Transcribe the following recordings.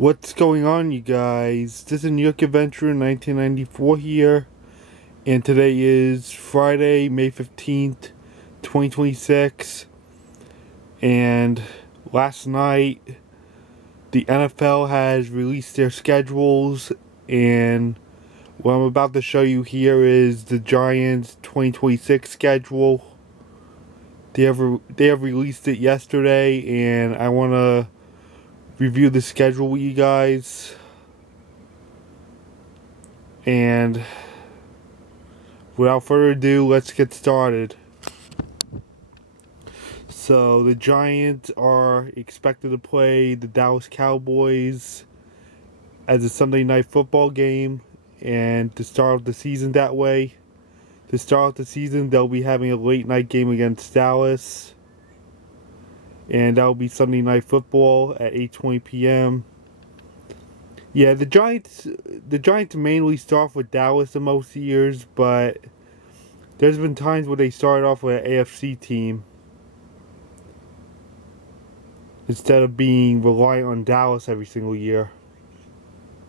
What's going on, you guys? This is New York Adventure 1994 here, and today is Friday, May 15th, 2026. And last night, the NFL has released their schedules, and what I'm about to show you here is the Giants 2026 schedule. They have released it yesterday, and I want to review the schedule with you guys. And without further ado, let's get started. So, the Giants are expected to play the Dallas Cowboys as a Sunday night football game and to start off the season that way. To start off the season, they'll be having a late night game against Dallas, and that'll be Sunday night football at 8:20 p.m. Yeah, the Giants mainly start off with Dallas in most years, but there's been times where they started off with an AFC team instead of being reliant on Dallas every single year.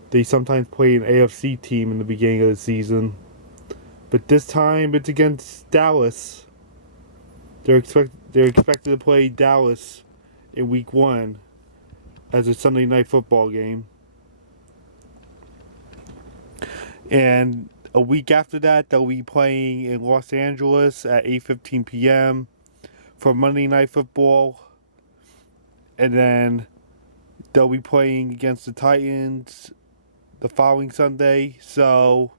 They sometimes play an AFC team in the beginning of the season, but this time it's against Dallas. They're expected to play Dallas in Week 1 as a Sunday night football game, and a week after that they'll be playing in Los Angeles at 8:15 p.m. for Monday Night Football, and then they'll be playing against the Titans the following Sunday. So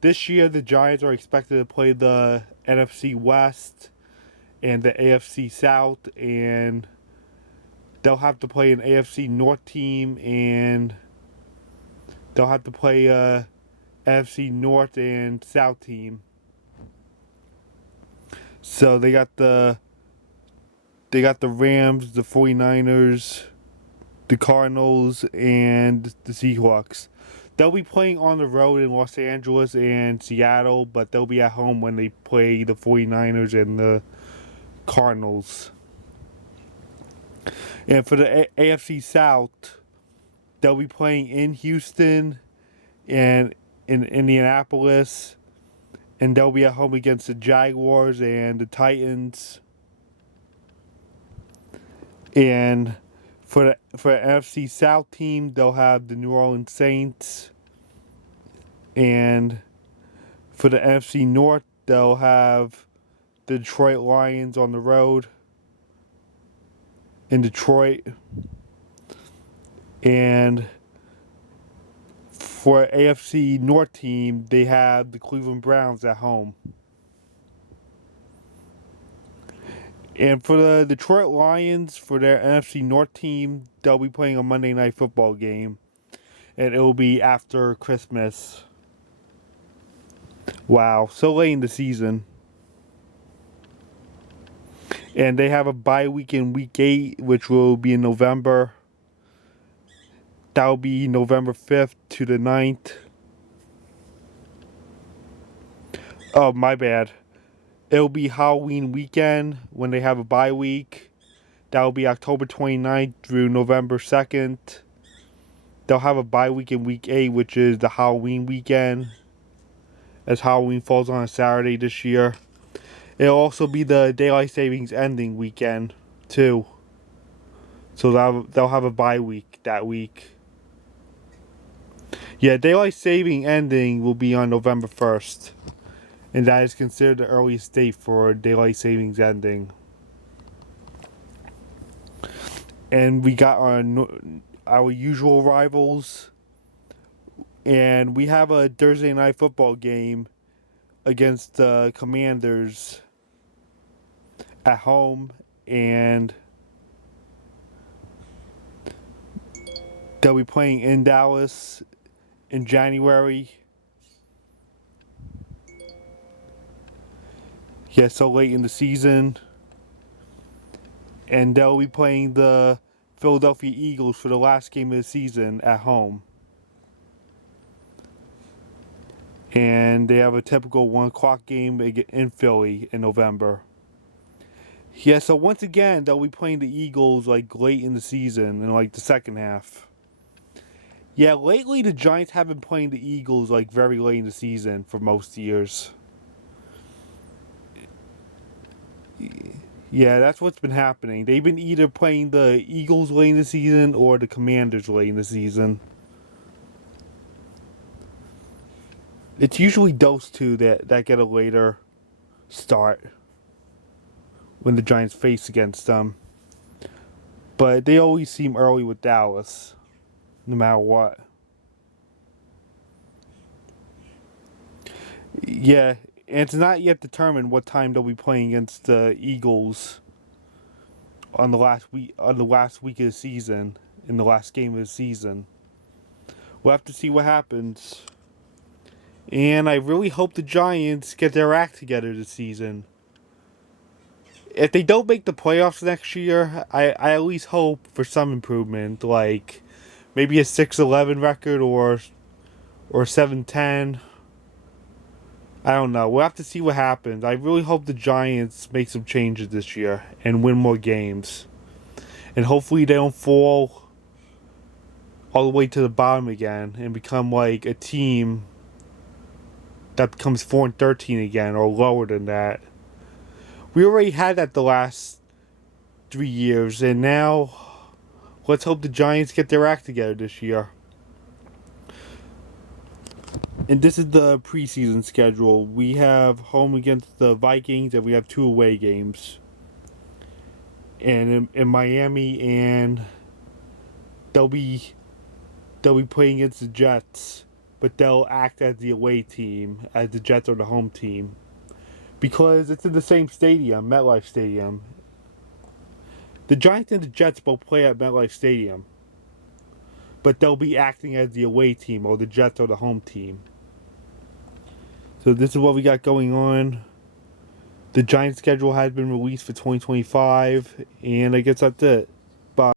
this year the Giants are expected to play the NFC West and the AFC South, and they'll have to play an AFC North team, and they'll have to play a NFC North and South team. So they got the Rams, the 49ers, the Cardinals, and the Seahawks. They'll be playing on the road in Los Angeles and Seattle, but they'll be at home when they play the 49ers and the Cardinals. And for the AFC South, they'll be playing in Houston and in Indianapolis, and they'll be at home against the Jaguars and the Titans. And for the NFC South team, they'll have the New Orleans Saints, and for the NFC North, they'll have the Detroit Lions on the road in Detroit. And for AFC North team, they have the Cleveland Browns at home. And for the Detroit Lions, for their NFC North team, they'll be playing a Monday Night Football game, and it'll be after Christmas. Wow, so late in the season. And they have a bye week in Week 8, which will be in November. That'll be November 5th to the 9th. Oh, my bad. It'll be Halloween weekend when they have a bye week. That'll be October 29th through November 2nd. They'll have a bye week in Week 8, which is the Halloween weekend, as Halloween falls on a Saturday this year. It'll also be the Daylight Savings ending weekend, too. So they'll have a bye week that week. Yeah, Daylight Saving ending will be on November 1st. And that is considered the earliest date for Daylight Savings ending. And we got our usual rivals. And we have a Thursday night football game against the Commanders at home. And they'll be playing in Dallas in January. Yeah, so late in the season. And they'll be playing the Philadelphia Eagles for the last game of the season at home. And they have a typical 1 o'clock game in Philly in November. Yeah, so once again, they'll be playing the Eagles like late in the season, in like the second half. Yeah, lately the Giants have been playing the Eagles like very late in the season for most years. Yeah, that's what's been happening. They've been either playing the Eagles late in the season or the Commanders late in the season. It's usually those two that get a later start when the Giants face against them. But they always seem early with Dallas, no matter what. Yeah, and it's not yet determined what time they'll be playing against the Eagles on the last week of the season, in the last game of the season. We'll have to see what happens. And I really hope the Giants get their act together this season. If they don't make the playoffs next year, I at least hope for some improvement, like maybe a 6-11 record or 7-10. I don't know. We'll have to see what happens. I really hope the Giants make some changes this year and win more games. And hopefully they don't fall all the way to the bottom again and become like a team that becomes 4-13 again or lower than that. We already had that the last 3 years, and now let's hope the Giants get their act together this year. And this is the preseason schedule. We have home against the Vikings, and we have 2 away games. And in Miami, and they'll be playing against the Jets, but they'll act as the away team, as the Jets are the home team, because it's in the same stadium, MetLife Stadium. The Giants and the Jets both play at MetLife Stadium, but they'll be acting as the away team, or the Jets are the home team. So this is what we got going on. The Giants schedule has been released for 2025, and I guess that's it. Bye.